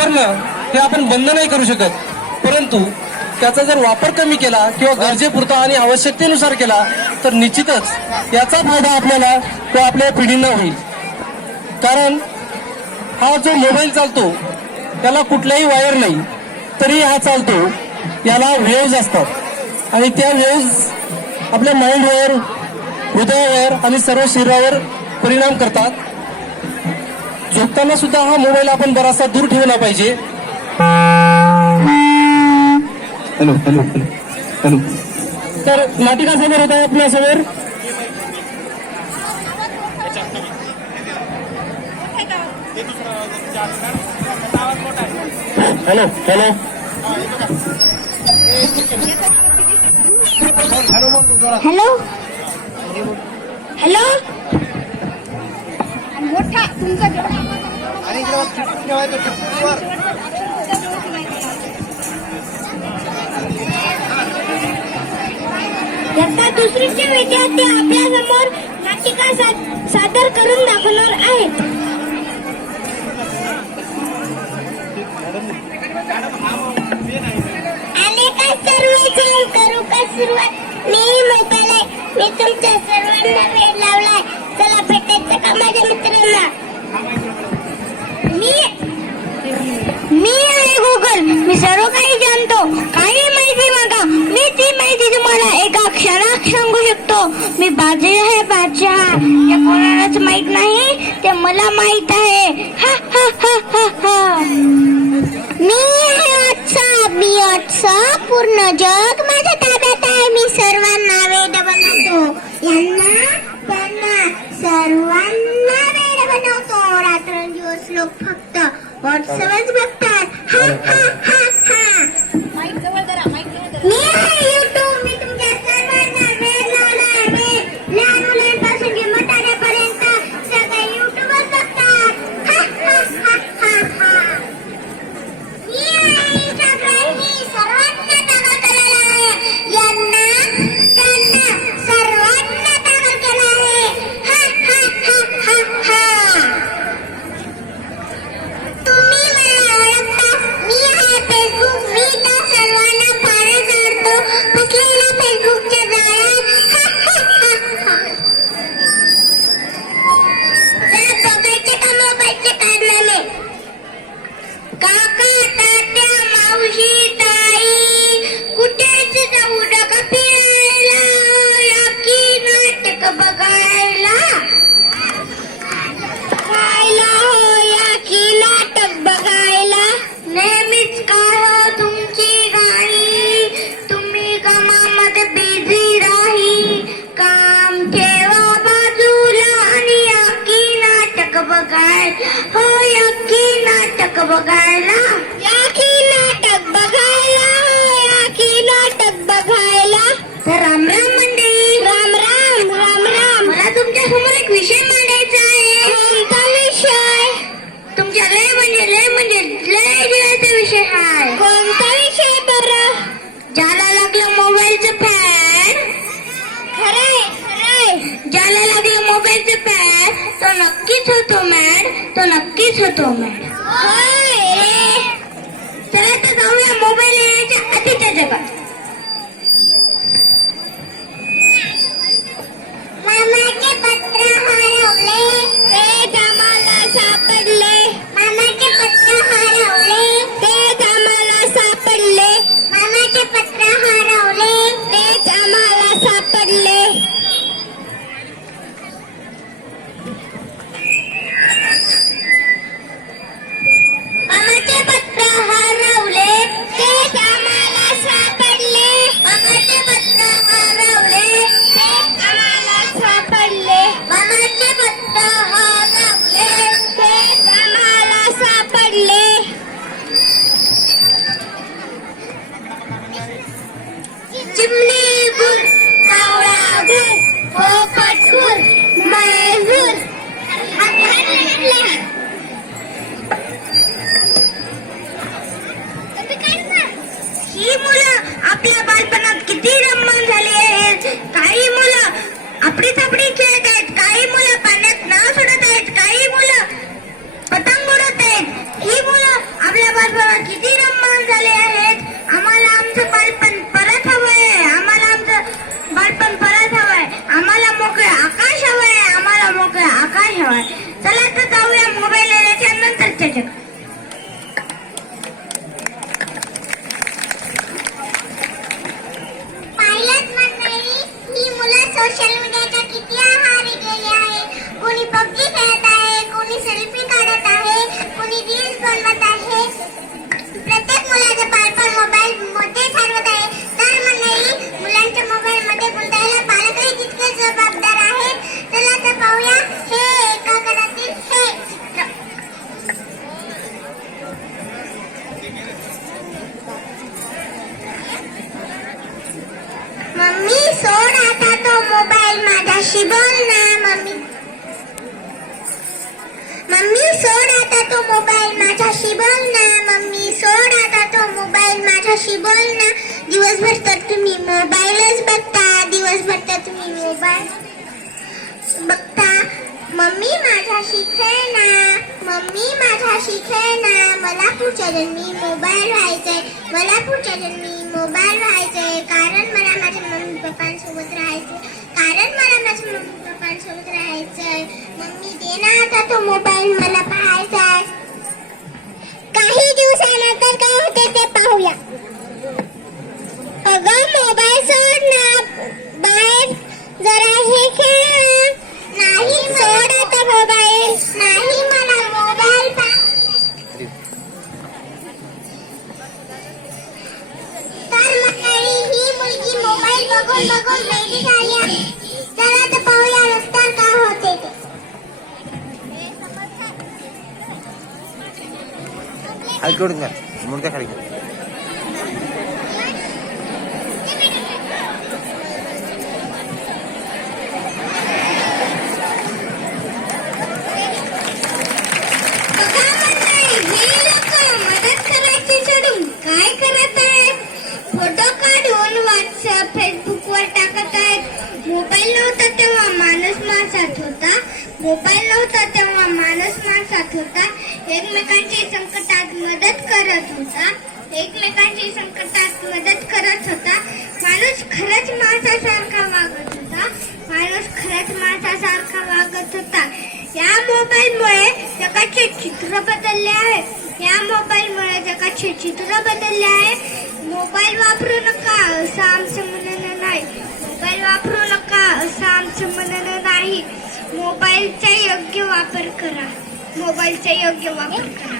वापरणं हे आपण बंद नाही करू शकत. परंतु त्याचा जर वापर कमी केला किंवा गरजेपुरता आणि आवश्यकतेनुसार केला तर निश्चितच याचा फायदा आपल्याला तो आपल्या पिढींना होईल. कारण हा जो मोबाईल चालतो त्याला कुठलाही वायर नाही तरी हा चालतो याला वेव्ज असतात. आणि त्या वेव्ज आपल्या माइंडवर हृदयावर आणि सर्व शरीरावर परिणाम करतात. झोपताना सुद्धा हा मोबाईल आपण बराचसा दूर ठेवला पाहिजे. Hello hello hello hello. तर नाटिका समोर होत आहे आपल्यासमोर? Hello hello. हॅलो? हॅलो? मोठा तुमचा इयत्ता दुसरीचे विद्यार्थी आपल्यासमोर नाटिका सा- सादर करून दाखवणार आहेत. आले का करू का सुरुवात? मी आहे. मी तुमच्या सर्वांना वेळ लावलाय. चला भेटायचं का माझ्या मित्रांना. मी मी आहे गुगल मी सर्व काही जाणतो काही माहिती मागा. मी ती माहिती तुम्हाला एका क्षणात सांगू शकतो. मी बाजी आहे बादशाह ते कोणालाच माहीत नाही. ते मला माहीत आहे. हा हा हा हा हा. मी आहे व्हॉट्सअप मी व्हॉट्सअप पूर्ण जग. माझ्या ताब्यात आहे. मी सर्वांना वेड बनवतो. यांना What? So it's my. Ha ha ha. बघायला. हो या नाटक बघायला. आहे कोणता विषय बरं. ज्याला लागलं मोबाईलचं फॅन खरंय खरंय. ज्याला लागलं मोबाईलचं पॅड तो नक्कीच होतो मॅड तो नक्कीच होतो मॅड चला तर जाऊया मोबाईल येण्याच्या आधीच्या जगात. मामाचे पत्र हरवले ते आम्हाला सापडले. किती रममाण झाली आहे काही मुलं आपली थापडी माझ्याशी बोल ना मम्मी. मम्मी सोड आता तो मोबाईल माझ्याशी बोल ना मम्मी. सोड आता तो मोबाईल माझ्याशी बोल ना. दिवसभर तर तुम्ही मोबाईलच बघता दिवसभर तर तुम्ही मोबाईल बघता. मम्मी माझ्याशी खेळ ना मम्मी माझ्याशी खेळ ना. मला पुढच्या जन्मी मोबाईल व्हायचंय मला पुढच्या जन्मी मोबाईल व्हायचंय कारण मला माझ्या मम्मी पप्पांसोबत राहायचंय. कारण माझ्या मम्मी पप्पांसोबत राहायचंय मम्मी दे ना आता तो मोबाईल मला पाहायचाय काही दिवसानंतर काय होते ते पाहूया अगं मोबाईल सोड ना। बाहेर जरा हे खेळ नाही सोड आता मोबाईल नाही मला मोबाईल तर मंडळी ही मुलगी मोबाईल बघून बघून वेडी झाली आहे चला तर पाहूया नंतर काय होते ते. खाली करून घ्या मुर्द्या खाली घ्या मोबाईल नव्हता तेव्हा माणूस माणसात होता. एकमेकांची संकटात मदत करत होता. एकमेकांची संकटात मदत करत होता. माणूस खरंच माणसासारखा वागत होता. माणूस खरंच माणसासारखा वागत होता. या मोबाईलमुळे जगाचे चित्र बदलले आहे. या मोबाईलमुळे जगाचे चित्र बदलले आहे. मोबाईल वापरू नका असं आमचं म्हणणं नाही. मोबाईल वापरू नका असं आमचं म्हणणं नाही. मोबाईलचा योग्य वापर करा. मोबाईलचा योग्य वापर करा.